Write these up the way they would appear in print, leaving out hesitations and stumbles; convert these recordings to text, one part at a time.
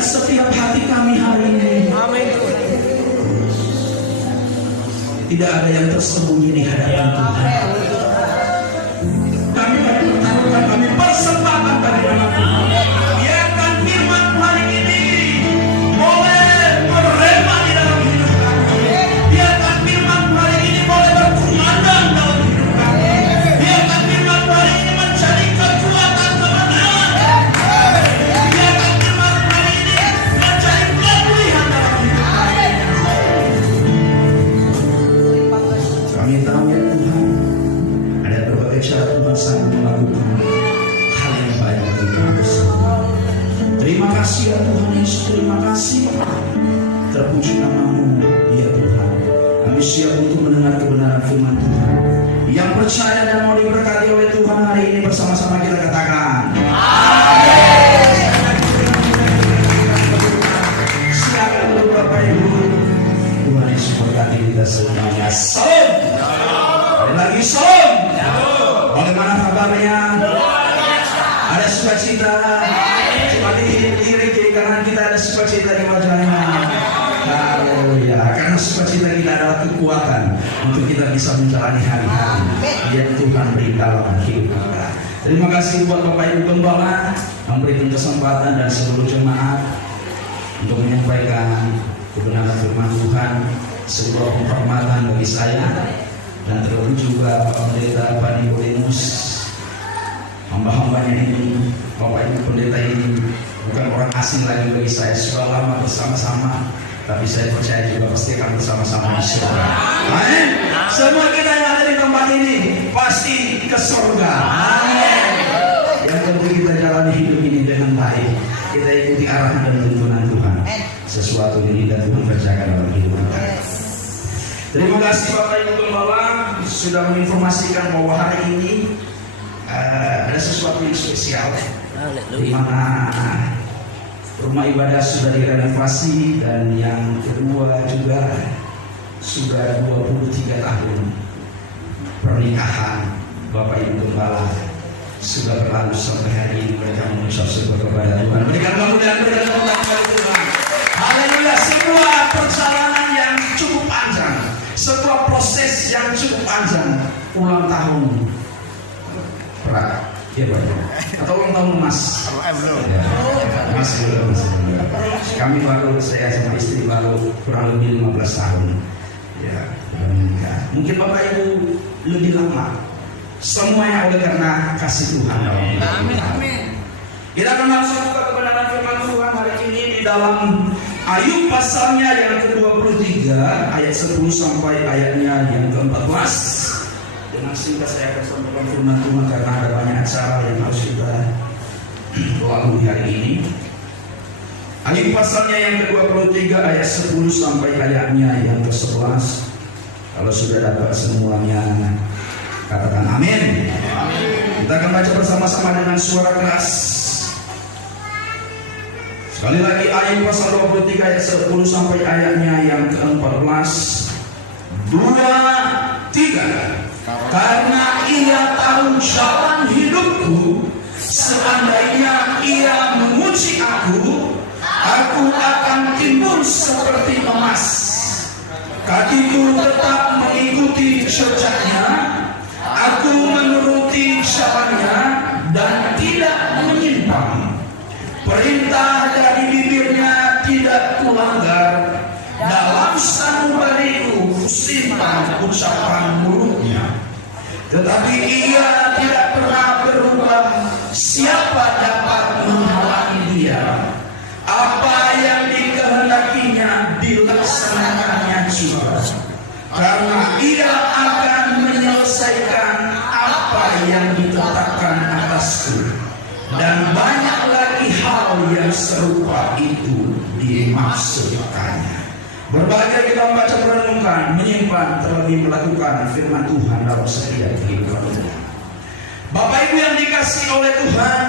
melihat setiap hati kami hari ini. Amin. Tidak ada yang tersembunyi di hadapan Tuhan. Kami pertaruhkan, kami persembahkan bagi nama Tuhan. Biarkan firman hari ini boleh merema di dalam hidup kami. Biarkan firman hari ini boleh berkumandang dalam hidup kami. Biarkan firman hari ini mencari kekuatan kebenaran. Biarkan firman hari ini mencari pemulihan dalam hidup kami. Kami tahu ya Tuhan, ada berbagai cara Tuhan sanggup melakukan hal yang baik bagi kami semua. Terima kasih ya Tuhan Yesus, terima kasih. Terpuji namamu ya Tuhan. Kami siap untuk mendengar kebenaran firman Tuhan. Yang percaya dan mau diberkati oleh Tuhan hari ini bersama-sama kita katakan amin. Silakan dulu Bapak Ibu. Tuhan Yesus berkati kita semuanya. Salam. Ada lagi salam. Bagaimana kabarnya? Ada sukacita. Coba dilirik kiri kanan kita, ada sukacita di wajahnya. Haleluya. Karena sukacita kita adalah kekuatan untuk kita bisa menjalani hari-hari yang Tuhan beri dalam hidup kita. Terima kasih buat Bapak Ibu Gembala memberikan kesempatan dan seluruh jemaat untuk menyampaikan kebenaran firman Tuhan, sebuah penghormatan bagi saya dan terlebih juga Bapak Pendeta Pak Nikodemus. Hamba-hambanya ini, Bapak Ibu Pendeta ini bukan orang asing lagi bagi saya, sudah lama bersama-sama, tapi saya percaya juga pasti akan bersama-sama di surga. Amin. Semua kita yang ada di tempat ini pasti ke surga. Amin. Yang penting kita jalani hidup ini dengan baik, kita ikuti arahan dan tuntunan Tuhan. Sesuatu yang indah Tuhan kerjakan dalam hidup kita. Terima kasih Bapak Ibu Gembala sudah menginformasikan bahwa hari ini ada sesuatu yang spesial, di mana rumah ibadah sudah direnovasi dan yang kedua juga sudah 23 tahun pernikahan Bapak Ibu Gembala sudah berlalu sampai hari ini. Mereka mengucap syukur kepada Tuhan. Berikan kemuliaan, berikan kemuliaan kepada Tuhan. Haleluya. Sebuah perjalanan yang cukup panjang, sebuah proses yang cukup panjang. Ulang tahun Pak, ya Pak, atau ulang tahun Mas? Ya, Mas belum. Kami baru, saya sama istri baru kurang lebih 15 tahun. Ya, mungkin Bapak Ibu lebih lama. Semuanya oleh karena kasih Tuhan dalam hidup kita. Amin. Kita akan masuk ke kebenaran firman Tuhan hari ini di dalam Ayub pasalnya yang ke-23 ayat 10 sampai ayatnya yang ke-14. Dengan singkat saya akan sampaikan firman Tuhan karena ada banyak acara yang harus kita lalui hari ini. Ayub pasalnya yang ke-23 ayat 10 sampai ayatnya yang ke-11. Kalau sudah dapat semuanya, katakan amin. Kita akan baca bersama-sama dengan suara keras. Sekali lagi Ayub pasal 23 ayat 10 sampai ayatnya yang ke-14. 2, 3. Karena ia tahu jalan hidupku, seandainya ia memuji aku, aku akan timbul seperti emas. Kakiku tetap mengikuti jejaknya, aku menuruti jalannya dan tidak menyimpang. Perintah dari bibirnya tidak kulanggar, dalam sanubariku simpan ucapan mulutnya. Tetapi ia tidak pernah berubah, siapa dapat menghalangi dia? Apa yang dikehendakinya dilaksanakannya juga, karena ia akan menyelesaikan apa yang ditetapkan atasku. Dan banyak lagi hal yang serupa itu dimaksudkannya. Berbagai kita membaca, merenungkan, menyimpan, terlebih melakukan firman Tuhan dalam setiap kehidupan kita. Bapak Ibu yang dikasihi oleh Tuhan,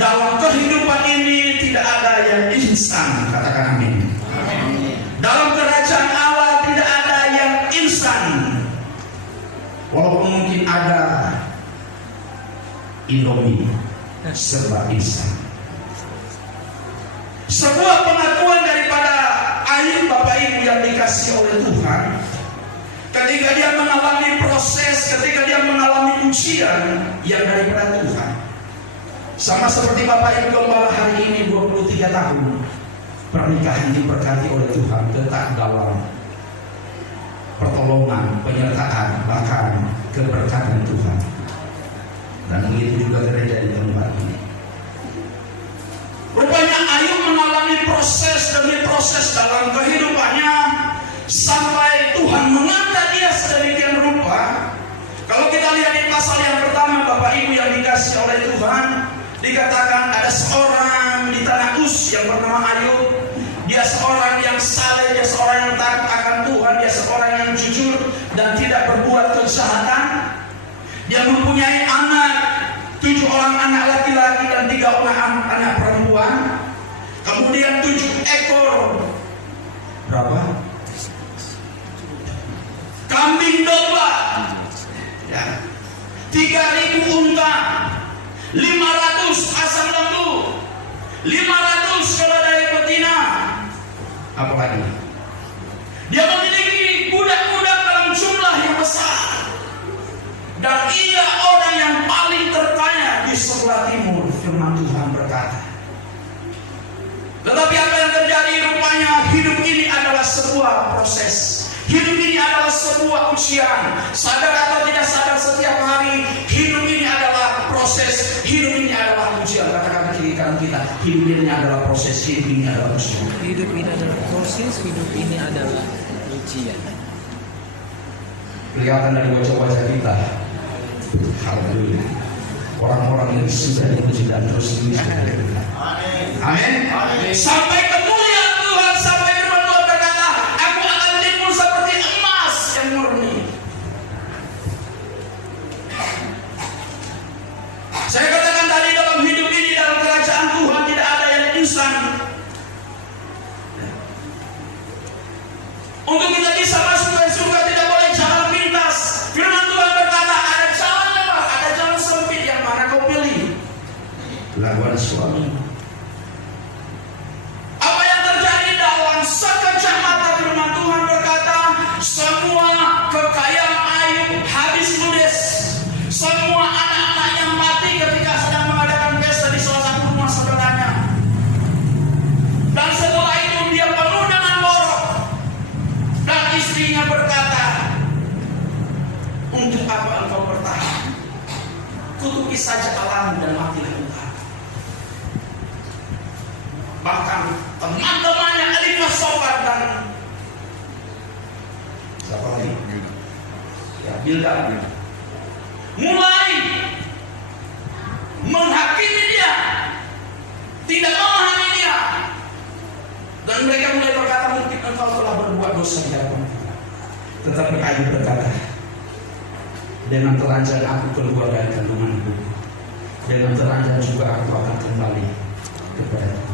dalam kehidupan ini tidak ada yang instan, katakan amin. Dalam kerajaan Allah tidak ada yang instan. Walaupun mungkin ada Indomie serba instan. Sebuah pengakuan daripada Ayub, Bapak Ibu yang dikasih oleh Tuhan, ketika dia mengalami proses, ketika dia mengalami ujian yang daripada Tuhan. Sama seperti Bapak Ibu Gembala hari ini 23 tahun pernikahan diberkati oleh Tuhan, tetap dalam pertolongan, penyertaan, bahkan keberkatan Tuhan. Dan begitu juga gereja di tempat ini. Rupanya Ayub mengalami proses demi proses dalam kehidupannya sampai Tuhan mengangkat dia sedemikian rupa. Kalau kita lihat di pasal yang pertama, Bapak Ibu yang dikasih oleh Tuhan, dikatakan ada seorang di tanah Uz yang bernama Ayub. Dia seorang yang saleh, dia seorang yang taat akan Tuhan, dia seorang yang jujur dan tidak berbuat kejahatan. Dia mempunyai anak, 7 orang anak laki-laki dan 3 orang anak perempuan. Kemudian 7 ekor berapa? Kambing domba, ya. 3.000 unta, 500 asam lembu, 500 keledai betina. Apalagi dia memiliki budak-budak dalam jumlah yang besar, dan ia orang yang paling terkaya di sebelah timur. Firman Tuhan berkata, tetapi apa yang terjadi? Rupanya hidup ini adalah sebuah proses. Hidup ini adalah sebuah ujian. Sadar atau tidak sadar, setiap hari hidup ini adalah proses. Hidup ini adalah ujian. Katakan kiri kanan kita, hidup ini adalah proses, hidup ini adalah ujian. Hidup ini adalah proses, hidup ini adalah ujian. Kelihatan dari wajah-wajah kita, haleluya, orang-orang yang sudah diuji dan terus diuji. Amin. Sampai kemuliaan Tuhan, sampai firman Tuhan berkata, aku akan timbul seperti emas yang murni. Saya katakan tadi, dalam hidup ini, dalam kerajaan Tuhan tidak ada yang instan. Untuk kita bisa masuk ke surga tidak boleh jalan pintas. Firman Tuhan berkata, ada jalan lebar, ada jalan sempit, yang mana kau pilih? Lawan suami. Apa yang terjadi dalam sekejap mata? Firman Tuhan berkata, semua kekayaan Ayub habis ludes. Semua anak-anaknya mati ketika sedang mengadakan pesta di salah satu rumah saudaranya. Dan setelah itu dia penuh dengan borok. Dan istrinya berkata, untuk apa engkau bertahan? Kutuki saja alam dan matilah engkau. Bahkan teman-temannya Elifas, Sofar, dan siapa lagi? Ya, Bildad, mulai menghakimi dia, tidak memahami dia, dan mereka mulai berkata, mungkin engkau telah berbuat dosa di hadapan kita. Tetapi Ayub berkata, dengan telanjang aku keluar dari kandungan ibu, dengan telanjang juga aku akan kembali kepada Tuhan.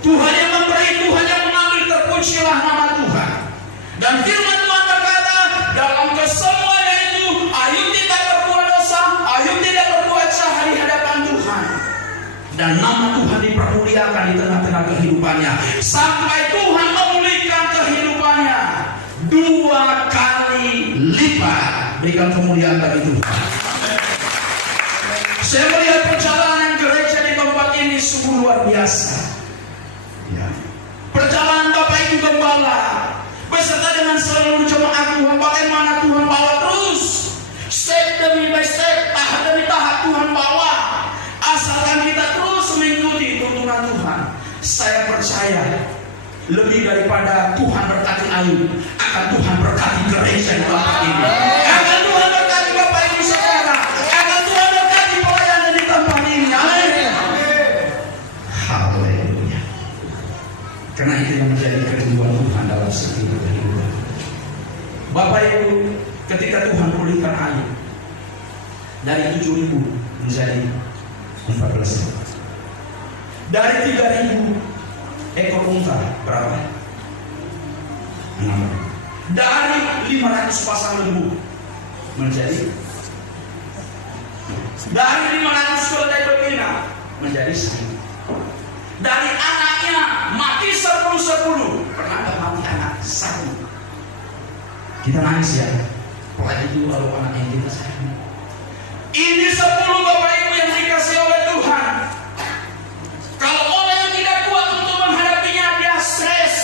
Tuhan yang memberi, Tuhan yang mengambil, terpujilah nama Tuhan. Dan firman Tuhan berkata, dalam kesemuanya itu Ayub tidak berbuat dosa, Ayub tidak berbuat jahat di hadapan Tuhan, dan nama Tuhan dipermuliakan di tengah-tengah kehidupannya, sampai Tuhan memulihkan kehidupannya 2 kali lipat. Berikan kemuliaan bagi Tuhan. Saya melihat perjalanan gereja di tempat ini sungguh luar biasa. Ya. Perjalanan Bapak Ibu Gembala beserta dengan seluruh jemaat Tuhan, bagaimana Tuhan bawa terus, step demi step, tahap demi tahap Tuhan bawa. Asalkan kita terus mengikuti tuntunan Tuhan, saya percaya lebih daripada Tuhan berkati Ayub, akan Tuhan berkati gereja di tempat ini. Akan Tuhan berkati Bapak Ibu Saudara, akan Tuhan berkati pelayanan di tempat ini. Amin. Haleluya. Karena itu yang menjadi kerinduan Tuhan dalam setiap kehidupan. Bapak Ibu, ketika Tuhan pulihkan Ayub dari 7.000 menjadi 14.000, dari 3.000 ekor unta berapa? 6. Dari 500 pasang lembu menjadi, dari 500 keledai betina menjadi 1.000. Dari anaknya 10. Pernah nggak mati anak 1? Kita nangis ya. Apalagi itu kalau anaknya kita sayang. Ini 10 Bapak Ibu yang dikasih oleh Tuhan. Kalau orang yang tidak kuat untuk menghadapinya, dia stres.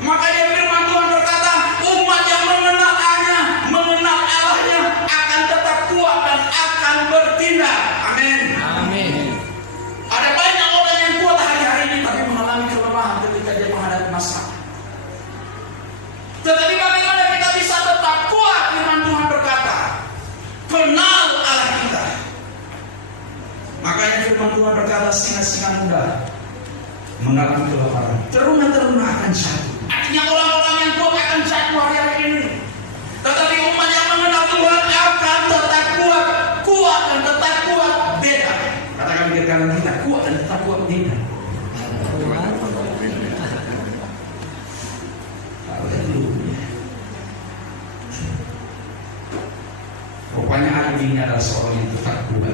Makanya firman Tuhan berkata, umat yang mengenalnya, mengenal Allahnya akan tetap kuat dan akan bertindak. Amin. Amin. Ada banyak orang yang kuat hari-hari ini tapi mengalami kelemahan ketika dia menghadapi masalah. Tetapi bagaimana kita bisa tetap kuat? Firman Tuhan berkata, kenal Allah kita. Makanya firman Tuhan berkata, singa-singa muda mengalami kelaparan, teruna-teruna akan jatuh. Artinya orang-orang yang kuat akan jatuh hari-hari ini. Tetapi umat yang mengenal Tuhan akan tetap kuat. Kuat dan tetap kuat beda. Katakan kira-kira kita, kuat dan tetap kuat beda. Rupanya Ayub ini adalah seorang yang tetap kuat.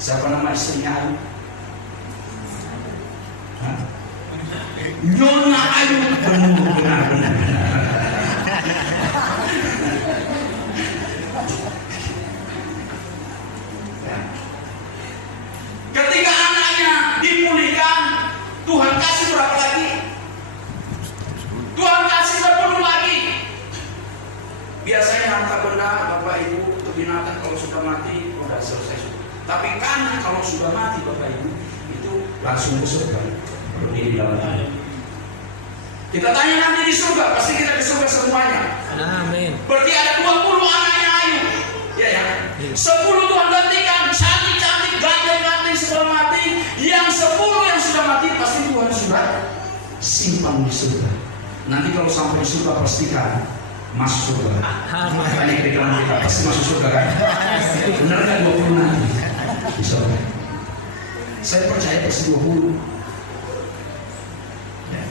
Siapa nama istrinya Ayub? Nyonya Ayub. Benar. Ketika anaknya dipulihkan, Tuhan kasih berapa lagi? Tuhan kasih 10 lagi. Biasanya harta benda Bapak Ibu untuk binatang kalau sudah mati sudah selesai. Tapi kan kalau sudah mati Bapak Ibu itu langsung ke surga. Berdiri dalam tanah. Kita tanya nanti di surga, pasti kita ke surga semuanya. Amin. Berarti ada 20 anaknya Ayub. Ya ya. 10 Tuhan gantikan cantik-cantik, ganteng-ganteng sebelum mati. Yang 10 yang sudah mati pasti Tuhan sudah simpan di surga. Nanti kalau sampai di surga pastikan masuk surga. Makanya kita pasti masuk surga kan? Benar kan 20 nanti? Bisa. Saya percaya pasti 20. Ya.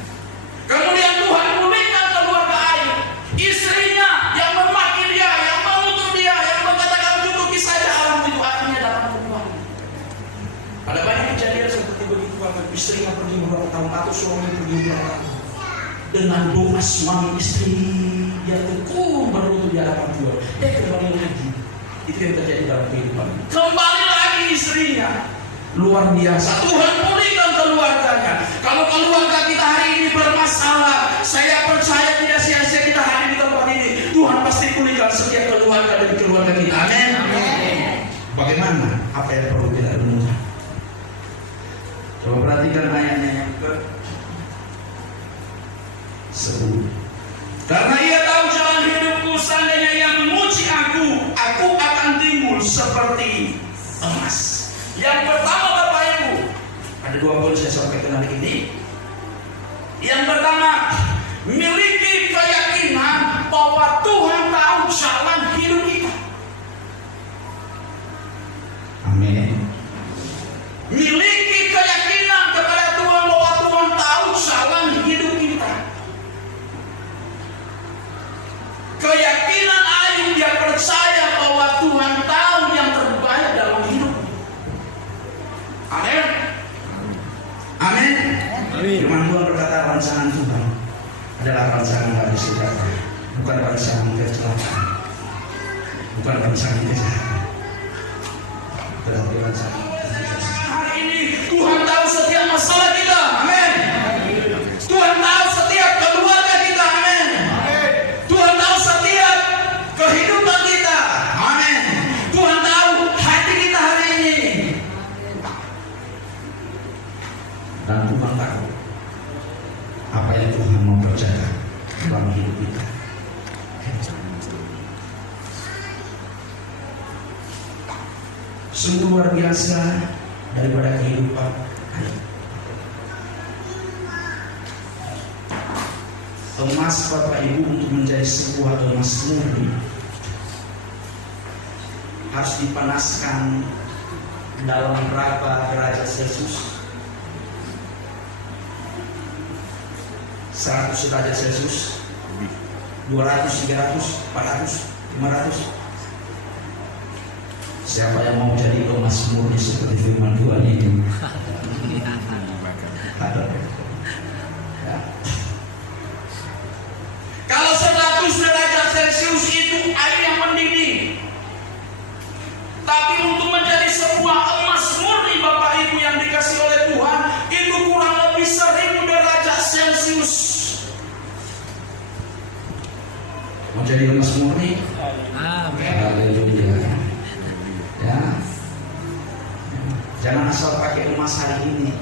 Kemudian Tuhan pulihkan keluarga Ayub. Istrinya yang memaki dia, yang mengutuk dia, yang mengatakan cukupi saja, alam itu akhirnya dapat kembali. Ada banyak kejadian seperti begitu. Istrinya pergi beberapa tahun atau suami pergi beberapa tahun. Dengan doa suami istri dia tekun berlutut di hadapan Tuhan. Kembali lagi. Itu yang terjadi dalam kehidupan. Kembali lagi istrinya. Luar biasa. Tuhan pulihkan keluarganya. Kalau keluarga kita hari ini bermasalah, saya percaya tidak sia-sia kita hadir di tempat ini. Tuhan pasti pulihkan setiap keluarga dan keluarga kita. Amin. Bagaimana? Apa yang perlu kita renungkan? Coba perhatikan ayatnya yang ke-10. Karena ia tahu jalan hidupku, seandainya yang memuji aku akan timbul seperti emas. Yang pertama Bapak Ibu, ada 2 poin saya sampaikan hari ini. Yang pertama, miliki keyakinan bahwa Tuhan tahu jalan hidup kita. Amin. Miliki keyakinan kepada Tuhan bahwa Tuhan tahu jalan hidup kita. Keyakinan Ayub, dia percaya bahwa Tuhan tahu yang terbaik dalam hidup. Amin. Amin. Firman Tuhan berkata, rancangan Tuhan adalah rancangan dari sejahtera, bukan rancangan kecelakaan, bukan rancangan kejahatan, tetapi rancangan. Hari ini Tuhan tahu setiap masalah kita. Amin. Tuhan tahu setiap keluarga kita. Amin. Tuhan tahu setiap kehidupan kita. Amin. Tuhan tahu hati kita hari ini. Dan Tuhan tahu apa yang Tuhan mau kerjakan dalam hidup kita. Sungguh luar biasa daripada kehidupan. Emas Bapak Ibu untuk menjadi sebuah emas murni harus dipanaskan dalam berapa derajat Celcius? 100 derajat Celcius, 200, 300, 400, 500. Siapa yang mau jadi emas murni seperti firman Tuhan ini? Jangan asal pakai emas hari ini,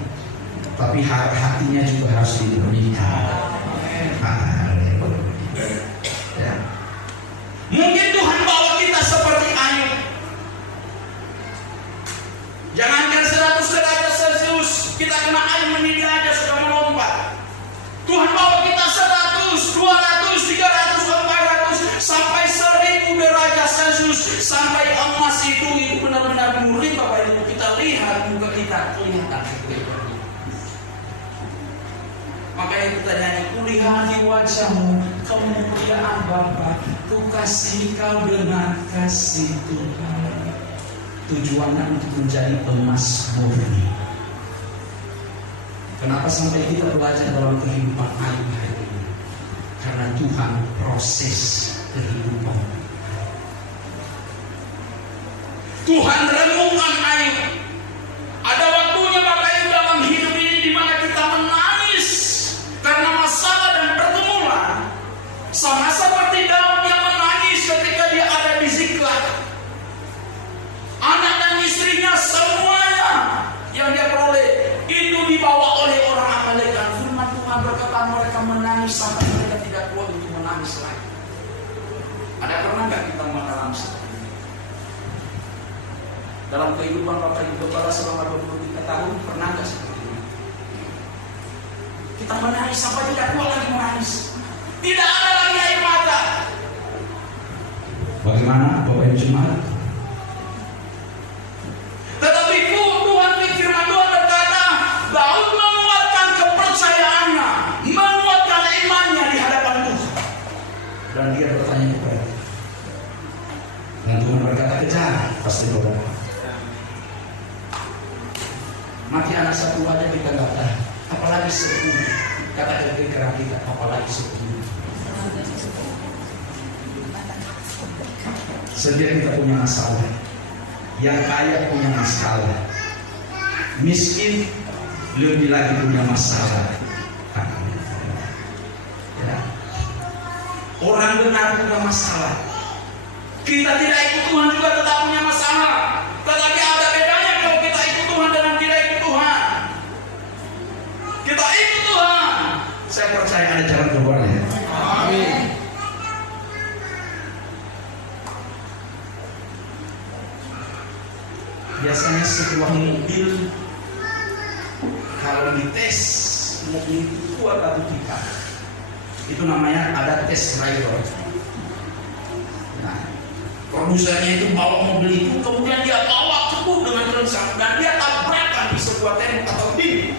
tapi hatinya juga harus dimurnikan. Ya. Mungkin Tuhan bawa kita seperti Ayub. Jangankan 100 derajat Celcius, kita kena air mendidih aja sudah melompat. Tuhan bawa kita 100, 200, 300, 400 sampai 1000 derajat Celcius, sampai emas itu benar-benar murni. Bapak Ibu, kita lihat muka kita kelihatan. Makanya kita nyanyi, kulihat di wajahmu kemuliaan Bapa, ku kasih kau dengan kasih Tuhan. Tujuannya untuk menjadi emas murni. Kenapa sampai kita belajar dalam kehidupan Ayub hari ini? Karena Tuhan proses kehidupan. Tuhan renungkan Ayub. Ada waktunya Bapak Ibu dalam hidup ini di mana kita menangis karena masalah dan pergumulan. Sama seperti Daud yang menangis ketika dia ada di Ziklag. Anak dan istrinya semuanya yang dia peroleh itu dibawa oleh orang Amalek. Firman Tuhan berkata mereka menangis sampai mereka tidak kuat untuk menangis lagi. Ada pernah nggak kita menangis? Dalam kehidupan Bapak Ibu Kepala selama 23 tahun pernah nggak seperti ini? Kita menangis sampai tidak kuat lagi menangis. Tidak ada lagi air mata. Bagaimana Bapak Ibu Jemaat? Tetapi Tuhan, firman Tuhan berkata, Daud menguatkan kepercayaannya, menguatkan imannya di hadapan Tuhan. Dan dia bertanya kepada Tuhan. Dan Tuhan berkata, kejar, pasti beberapa. Mati anak satu aja kita nggak tahu, apalagi 10. Kata kira-kira kita, apalagi 10. Setiap kita punya masalah. Yang kaya punya masalah, miskin lebih lagi punya masalah. Ya. Orang benar punya masalah. Kita tidak ikut Tuhan juga tetap punya masalah. Tetapi ada bedanya kalau kita ikut Tuhan dan tidak ikut Tuhan. Kita ikut Tuhan, saya percaya ada jalan keluarnya. Amin. Biasanya sebuah mobil kalau dites mobil itu kuat atau tidak, itu namanya ada test driver. Nah, produsernya itu bawa mobil itu, kemudian dia bawa kebut dengan kencang dan dia tabrakan di sebuah tembok atau dinding.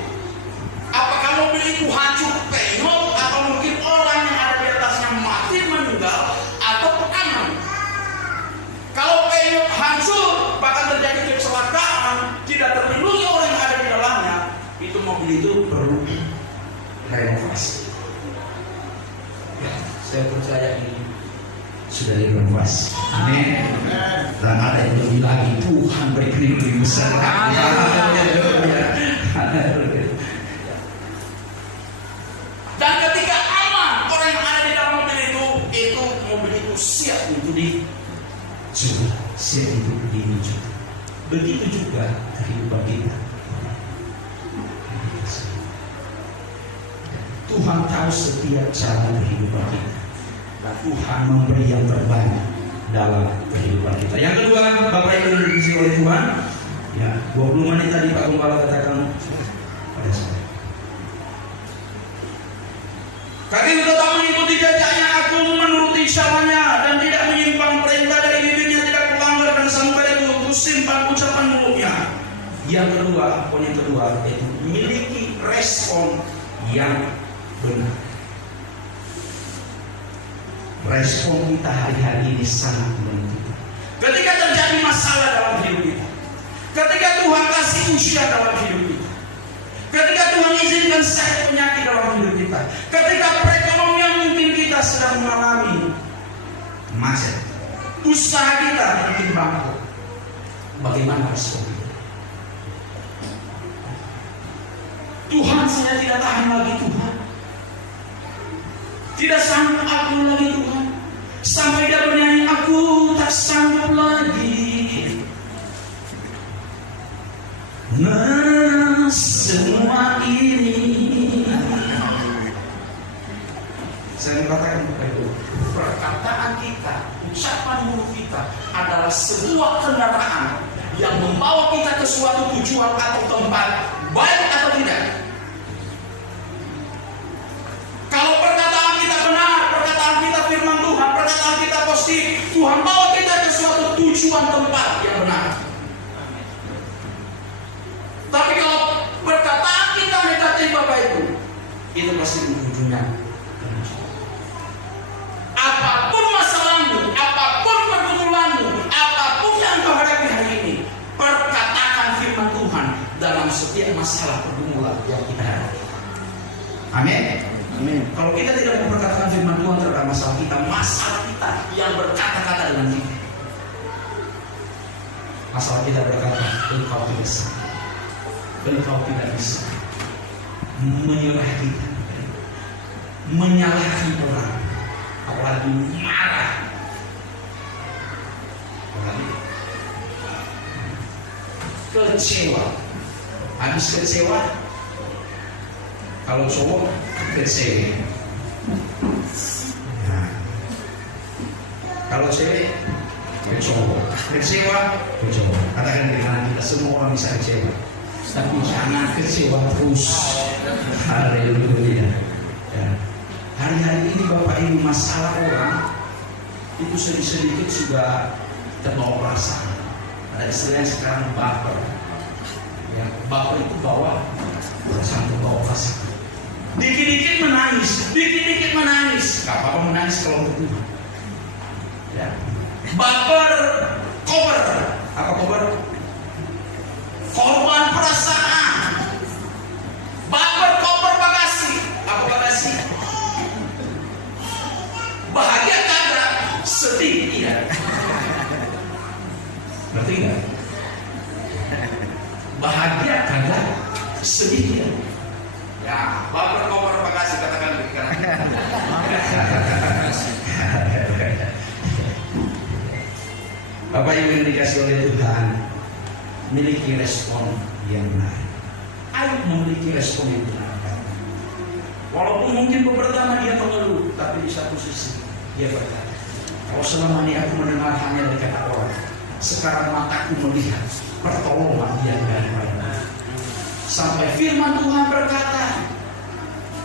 Apakah mobil itu hancur penyok atau mungkin orang yang ada di atasnya mati meninggal atau aman? Kalau penyok hancur, bahkan terjadi kecelakaan, tidak terlindungi orang yang ada di dalamnya, itu mobil itu perlu renovasi. Ya, saya percaya ini sudah direnovasi. Amin. Dan ada yang lebih lagi, Tuhan berikan lebih besar. Dan ketika aman, orang yang ada di dalam mobil itu siap untuk siap untuk diwujud. Begitu juga kehidupan kita. Tuhan tahu setiap cara kehidupan kita. Dan Tuhan memberi yang terbaik dalam kehidupan kita. Yang kedua, Bapak Ibu yang dikasihi oleh Tuhan, ya 20 menit tadi Pak Gembala katakan pada saya. Kami tetap mengikuti jejaknya, aku menuruti caranya dan tidak menyimpang perintah dari bibirnya, tidak melanggar dan sampai itu simpan ucapan mulutnya. Yang kedua, poin yang kedua itu memiliki respon yang benar. Respon kita hari-hari ini sangat menentukan. Ketika terjadi masalah dalam hidup kita, ketika Tuhan kasih ujian dalam hidup kita, ketika Tuhan izinkan sakit penyakit dalam hidup kita, ketika perekonomian mungkin kita sedang mengalami macet, usaha kita mungkin bangkrut, bagaimana respon kita? Tuhan, saya tidak tahan lagi Tuhan, tidak sanggup aku lagi Tuhan. Sampai dia bernyanyi, aku tak sanggup lagi. Nah, semua ini saya mengatakan kepada itu, perkataan kita, ucapan mulut kita adalah sebuah kendaraan yang membawa kita ke suatu tujuan atau tempat, baik atau tidak. Kalau perkataan kita benar, perkataan kita firman Tuhan, perkataan kita positif, Tuhan bawa kita ke suatu tujuan tempat yang benar. Tapi kalau perkataan kita negatif Bapak Ibu, itu pasti ujungnya. Apapun masalahmu, apapun pergumulanmu, apapun yang kau hadapi hari ini, perkatakan firman Tuhan dalam setiap masalah pergumulan yang kita hadapi. Amin. Amin. Kalau kita tidak memperkatakan firman Tuhan terhadap masalah kita yang berkata-kata dengan kita. Masalah kita berkata, engkau tidak bisa, engkau tidak bisa, menyerah kita, menyalahkan orang, apalagi marah, apalagi kecewa. Habis kecewa, kalau cowok kecewa, nah, kalau cewek kecewa. Katakan di kanan kita, semua orang bisa kecewa, tapi jangan kecewa terus. Haleluya. Ya. Hari-hari ini Bapak Ibu, masalah orang itu sedikit sudah terbawa perasaan. Ada istilah sekarang baper. Ya, baper itu bawa perasaan, terbawa perasaan. Dikit-dikit menangis. Gak apa-apa menangis kalau untuk Tuhan. Ya. Baper, kober. Apa kober? Korban perasaan. Baper, kober, bagasi. Apa bagasi? Bahagia kagak, sedih iya. Ngerti nggak? Bahagia kagak, sedih iya. Ya, baper, kober, bagasi, katakan begitu. Bapak Ibu yang dikasih oleh Tuhan, miliki respon yang benar. Ayo memiliki respon yang benar. Walaupun mungkin pertama dia mengeluh, tapi di satu sisi dia berkata, kalau selama ini aku mendengar hanya dari kata orang, sekarang mataku melihat pertolongan yang daripada. Sampai firman Tuhan berkata,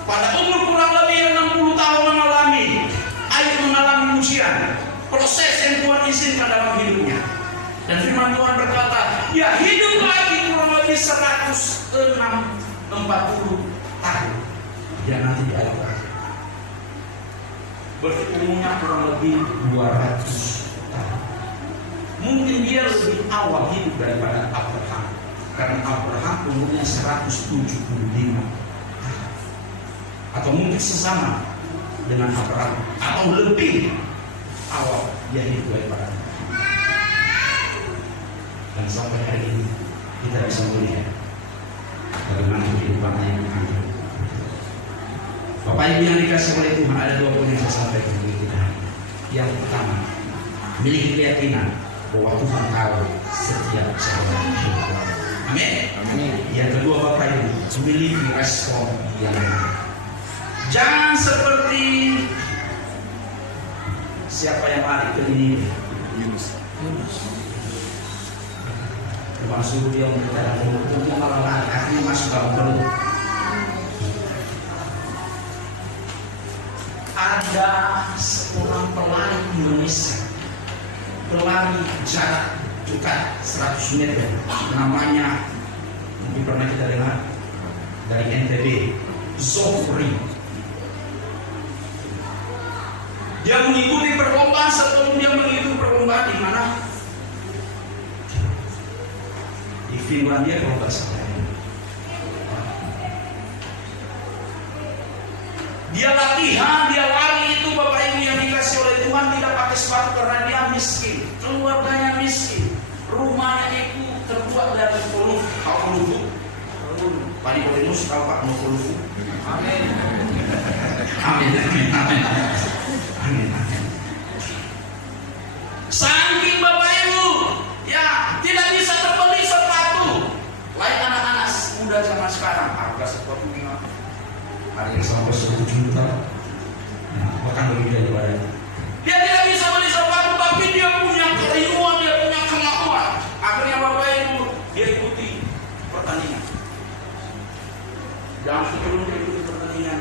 pada umur kurang lebih 60 tahun mengalami, Ayub mengalami ujian, proses yang Tuhan izinkan dalam hidupnya. Dan firman Tuhan berkata, ya hidup lagi kurang lebih 140 tahun. Dia nanti di akhir. Berarti umurnya kurang lebih 200 tahun. Mungkin dia lebih awal hidup daripada Abraham, karena Abraham umurnya 175 tahun. Atau mungkin sesama dengan Abraham, atau lebih awal dia hidup daripada. Dan sampai hari ini kita bisa melihat bagaimana kehidupan Ayub. Bapak Ibu yang dikasih oleh Tuhan, ada dua poin yang saya sampaikan bagi kita. Yang pertama, miliki keyakinan bahwa Tuhan tahu setiap seorang hidup. Amin. Amin. Yang kedua, Bapak Ibu, memiliki respon yang benar. Jangan seperti siapa yang lari ke ini, Yunus. Termasuk dia berbicara mulut, dia malah lari, akhirnya masuk dalam perut. Ada seorang pelari Indonesia, pelari jarak dekat 100 meter, namanya mungkin pernah kita dengar, dari NTB, Zofri. Dia mengikuti perlombaan, sebelum dia mengikuti perlombaan di mana? Di Finlandia kalau nggak salah. Dia latihan, dia lari itu Bapak Ibu yang dikasih oleh Tuhan, tidak pakai sepatu karena dia miskin, keluarganya miskin, rumahnya itu terbuat dari poluh, kalau poluh, Pani Polinus tahu Pak mau poluh. Amin. Amin. Amin. Amin. Amin. Saking Bapak Ibu, ya tidak bisa terbeli sepatu, lain harga sepatunya ada yang sampai 1 juta, nah, bahkan lebih daripada itu. Dia tidak bisa beli sepatu, tapi dia punya kerinduan, dia punya kemauan. Akhirnya Bapak Ibu, dia ikuti pertandingan. Dan sebelum dia ikuti pertandingan,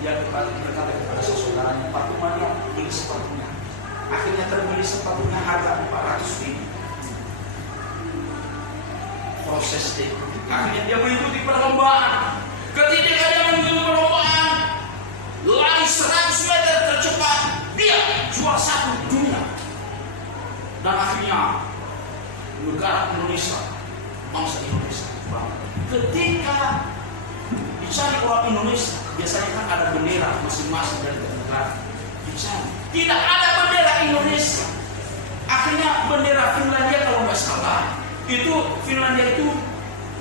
dia berkata kepada saudaranya, Pak Tumania beli sepatunya. Akhirnya terbeli sepatunya harga 400.000. Proses itu. Akhirnya dia mengikuti perlombaan. Ketika dia mengikuti perlombaan, lari 100 meter tercepat, dia juara 1 dunia. Dan akhirnya negara Indonesia, bangsa Indonesia, ketika dicari orang Indonesia, biasanya kan ada bendera masing-masing dari negara. Dicari, tidak ada bendera Indonesia. Akhirnya bendera Finlandia kalau nggak salah, itu Finlandia itu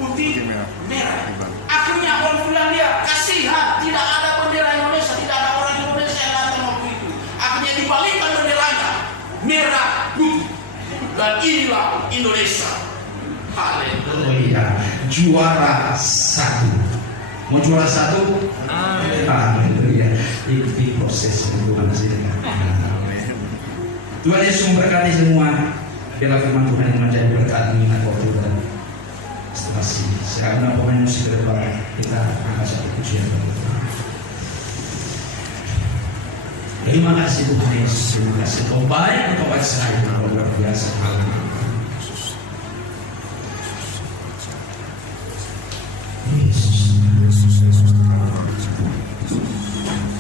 putih merah. Akhirnya orang Finlandia kasihan, tidak ada bendera Indonesia, tidak ada orang Indonesia yang datang waktu itu. Akhirnya dibalikkan benderanya, merah putih. Dan inilah Indonesia. Haleluya, juara 1. Mau juara 1? Haleluya. Ikuti proses Tuhan sini. Tuhan Yesus memberkati semua. Biarlah firman Tuhan yang menjadi berkat minat waktu dan setelasi. Sekarang pemain musik ke depan kita angkat satu pujian. Terima kasih Tuhan Yesus. Terima kasih Kau baik, Kau baik sekali, Kau luar biasa.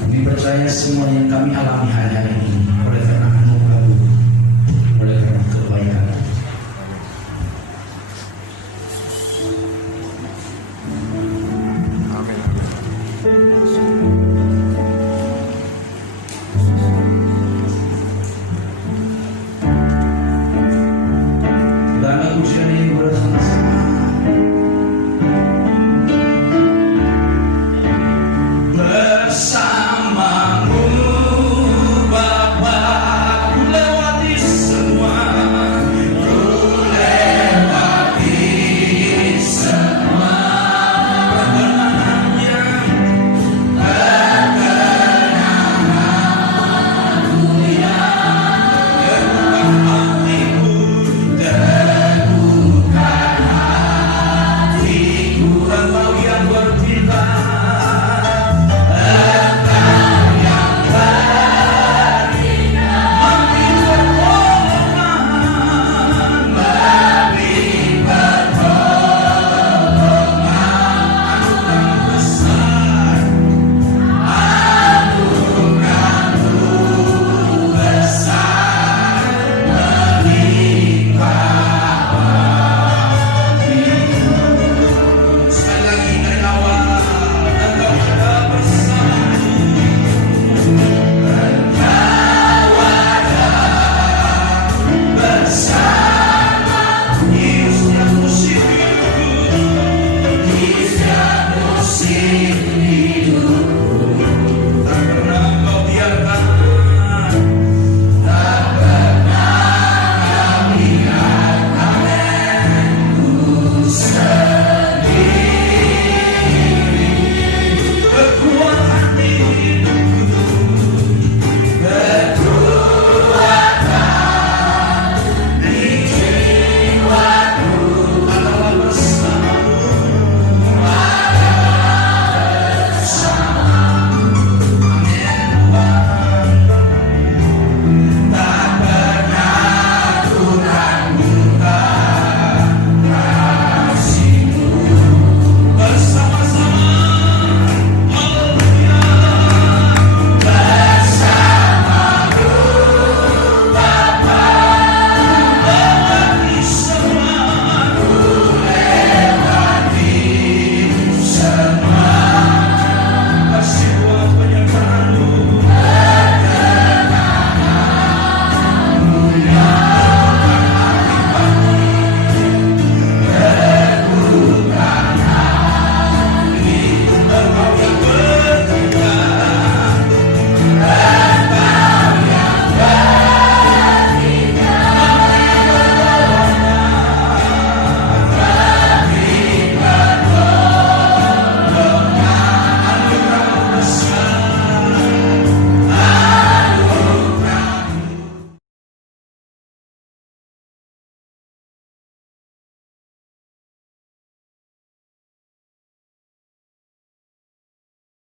Kami percaya semua yang kami alami hari-hari ini